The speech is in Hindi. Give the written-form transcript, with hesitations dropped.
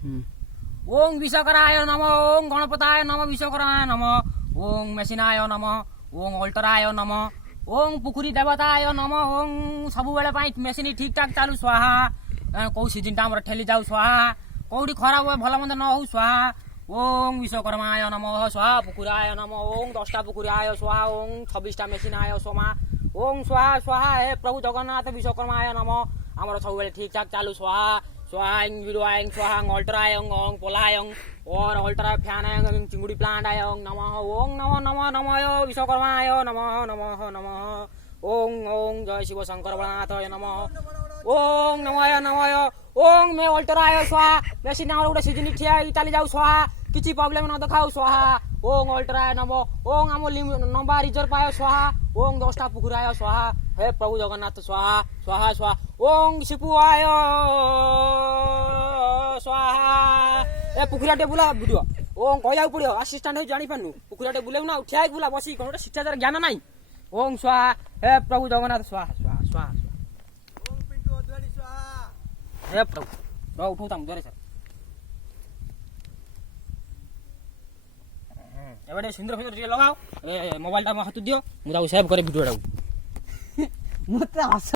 ओं विश्वकराय नमः ओं गणपताय नमः विश्वकराय नमः ओं मेसिनाय नमः ओं अल्टराय नमः ओं पुखुरी देवताय नमः ओं सबु बेले पाई मेसिन ठीक ठाक चालू स्वाहा कौ सीजन टा हमर ठेली जाऊ स्वाहा कौड़ी खराब हो भल मंद न हो स्वाहा ओं विश्वकर्माय नमः स्वाहा पुकुराय नमः ओं 10टा पुकुराय स्वाहा ओं 26टा मेसिनाय सोमा ओं स्वाहा स्वाहा हे प्रभु जगन्नाथ विश्वकर्माय नमः हमर सब बेले ठीक ठाक चालू स्वाहा स्वाहांग विरुआंग स्वाहांग अल्टरायंग ओंग पोलायंग और अल्टरा फैनायंग चिंगुड़ी प्लांट आयंग नमः ओंग नमः नमः नमः विश्वकर्माय नमः नमः नमः ओंग ओंग जय शिव शंकर भोलानाथाय नमः ओंग नमः ओंग मैं अल्टराय स्वाहा मेसिन गोटे सीजन ठिया चली जाऊ स्वाहा किसी प्रॉब्लम न देखाऊ स्वाहा ओंग अल्टराय नमः ओंग आम नंबर रिजर्व पाय स्वाहा ओंग 10टा पुकुराय स्वाहा हे प्रभु जगन्नाथ स्वाहा स्वाहा स्वाहा ओंग शिपुआय स्वाहा ए पुकुराटे बुला वीडियो ओंग कहया पड़ियो असिस्टेंट हो जानि पानु पुकुराटे बुलेउ ना उठिया बुला बसी कोन शिष्टाचार ज्ञान नाही ओंग स्वाहा हे प्रभु जगन्नाथ स्वाहा स्वाहा स्वाहा ओम पिंटू अद्वानी स्वाहा हे प्रभु रो उठौताम जोरे सर एबडे सुंदर सुंदर रे लगाओ ए मोबाइल टा म हाथ दियो मु जाऊ सेव करे वीडियो डाउ मते